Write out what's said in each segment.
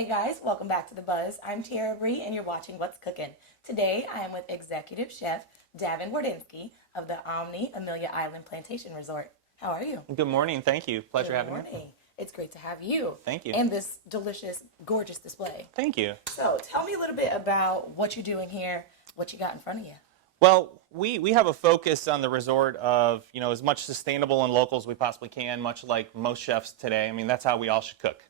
Hey guys, welcome back to The Buzz. I'm Tiara Bree and you're watching What's Cooking. Today I am with Executive Chef Daven Wardynski of the Omni Amelia Island Plantation Resort. How are you? Good morning. Thank you. Pleasure having Good morning. It's great to have you. Thank you. And this delicious, gorgeous display. Thank you. So tell me a little bit about what you're doing here, what you got in front of you. Well, we have a focus on the resort of, as much sustainable and local as we possibly can, much like most chefs today. I mean, that's how we all should cook.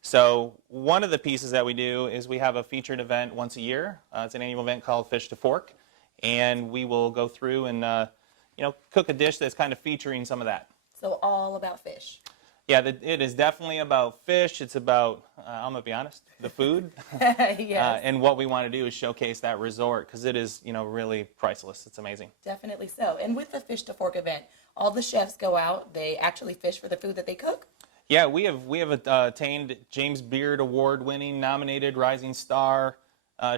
So one of the pieces that we do is we have a featured event once a year. It's an annual event called Fish to Fork. And we will go through and, cook a dish that's kind of featuring some of that. So all about fish. Yeah, it is definitely about fish. It's about, I'm going to be honest, the food. Yes. And what we want to do is showcase that resort because it is, really priceless. It's amazing. Definitely so. And with the Fish to Fork event, all the chefs go out, they actually fish for the food that they cook? Yeah, we have attained James Beard Award-winning, nominated Rising Star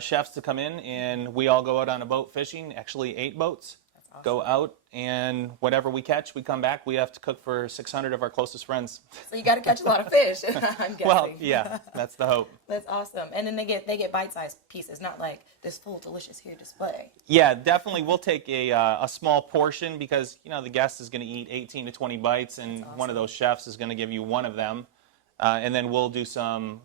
chefs to come in, and we all go out on a boat fishing, actually 8 boats. That's awesome. Go out, and whatever we catch, we come back. We have to cook for 600 of our closest friends. So you got to catch a lot of fish, I'm guessing. Well, yeah, that's the hope. That's awesome. And then they get bite-sized pieces, not like this full, delicious here display. Yeah, definitely. We'll take a small portion because, the guest is going to eat 18 to 20 bites, and awesome. one of those chefs is going to give you one of them. And then we'll do some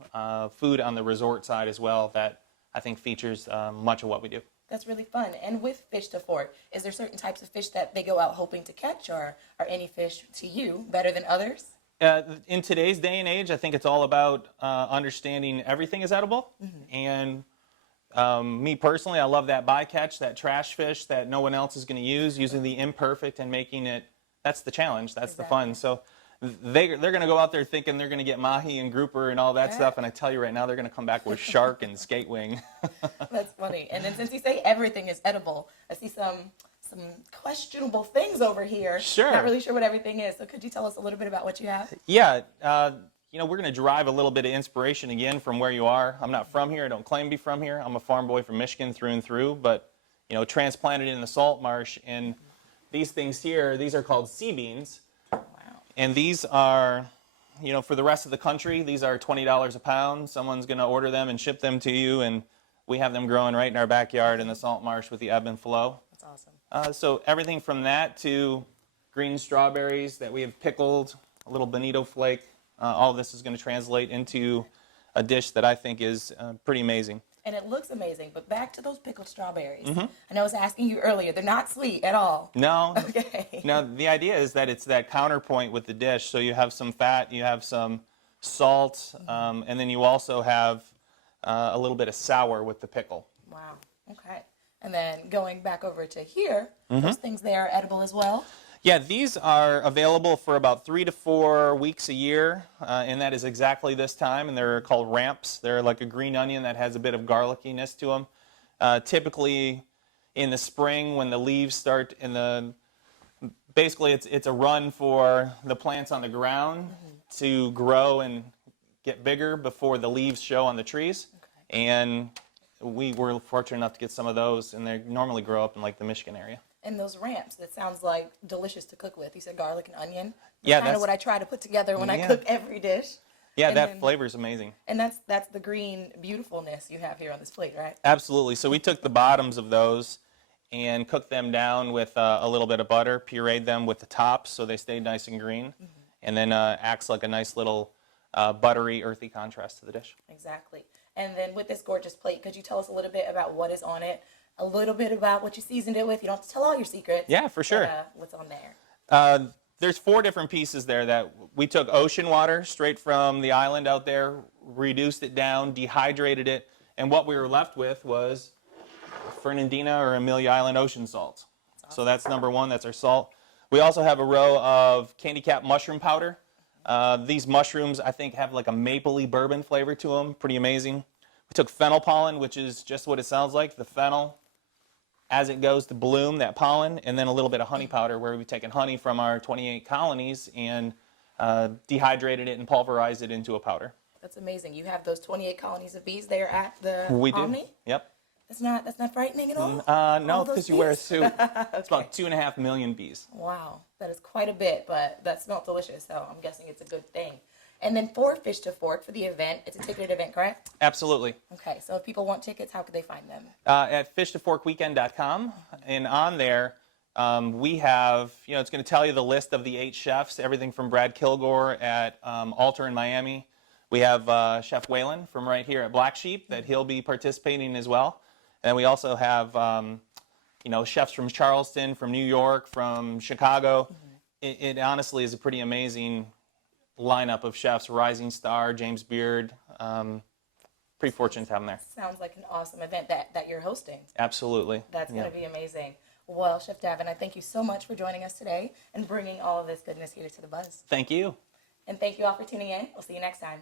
food on the resort side as well that I think features much of what we do. That's really fun. And with Fish to Fork, is there certain types of fish that they go out hoping to catch, or are any fish to you better than others? In today's day and age, I think it's all about understanding everything is edible. Mm-hmm. And me personally, I love that bycatch, that trash fish that no one else is going to use, using the imperfect and making it, that's the challenge, that's Exactly. the fun. So they're going to go out there thinking they're going to get mahi and grouper and all that stuff, and I tell you right now, they're going to come back with shark and skate wing. That's funny. And then since you say everything is edible, I see some questionable things over here. Sure. Not really sure what everything is. So could you tell us a little bit about what you have? Yeah, we're going to derive a little bit of inspiration again from where you are. I'm not from here. I don't claim to be from here. I'm a farm boy from Michigan through and through, but, transplanted in the salt marsh. And these things here, these are called sea beans. Wow. And these are, for the rest of the country, these are $20 a pound. Someone's going to order them and ship them to you, and we have them growing right in our backyard in the salt marsh with the ebb and flow. That's awesome. So everything from that to green strawberries that we have pickled, a little bonito flake, all of this is going to translate into a dish that I think is pretty amazing. And it looks amazing, but back to those pickled strawberries. Mm-hmm. And I was asking you earlier, they're not sweet at all. No. Okay. No, the idea is that it's that counterpoint with the dish. So you have some fat, you have some salt, and then you also have a little bit of sour with the pickle. Wow. Okay. And then going back over to here, those things there are edible as well? Yeah, these are available for about 3 to 4 weeks a year, and that is exactly this time, and they're called ramps. They're like a green onion that has a bit of garlickiness to them. Typically in the spring when the leaves start basically it's a run for the plants on the ground to grow and get bigger before the leaves show on the trees. Okay. And we were fortunate enough to get some of those, and they normally grow up in like the Michigan area. And those ramps, that sounds like delicious to cook with. You said garlic and onion. Yeah, kind of what I try to put together when I cook every dish. Yeah, and that flavor is amazing. And that's the green beautifulness you have here on this plate, right? Absolutely. So we took the bottoms of those and cooked them down with a little bit of butter, pureed them with the tops so they stayed nice and green, and then acts like a nice little buttery, earthy contrast to the dish. Exactly. And then with this gorgeous plate, could you tell us a little bit about what is on it? A little bit about what you seasoned it with. You don't have to tell all your secrets. Yeah, for sure. But, what's on there? There's 4 different pieces there that we took ocean water straight from the island out there, reduced it down, dehydrated it, and what we were left with was Fernandina or Amelia Island ocean salt. That's awesome. So that's number 1, that's our salt. We also have a row of candy cap mushroom powder. These mushrooms, I think, have like a mapley bourbon flavor to them, pretty amazing. We took fennel pollen, which is just what it sounds like, the fennel. As it goes to bloom, that pollen, and then a little bit of honey powder where we've taken honey from our 28 colonies and dehydrated it and pulverized it into a powder. That's amazing. You have those 28 colonies of bees there at the We Omni? do. Yep. That's not frightening at all? No, because you wear a suit. Okay. It's about 2.5 million bees. Wow, that is quite a bit, but that smelled delicious, so I'm guessing it's a good thing. And then for Fish to Fork, for the event, it's a ticketed event, correct? Absolutely. Okay, so if people want tickets, how could they find them? At fishtoforkweekend.com, and on there we have, it's going to tell you the list of the 8 chefs, everything from Brad Kilgore at Altar in Miami. We have Chef Whalen from right here at Black Sheep that he'll be participating as well. And we also have, chefs from Charleston, from New York, from Chicago. It honestly is a pretty amazing lineup of chefs. Rising Star, James Beard. Pretty fortunate to have them there. Sounds like an awesome event that you're hosting. Absolutely. That's going to be amazing. Well, Chef Daven, I thank you so much for joining us today and bringing all of this goodness here to the Buzz. Thank you. And thank you all for tuning in. We'll see you next time.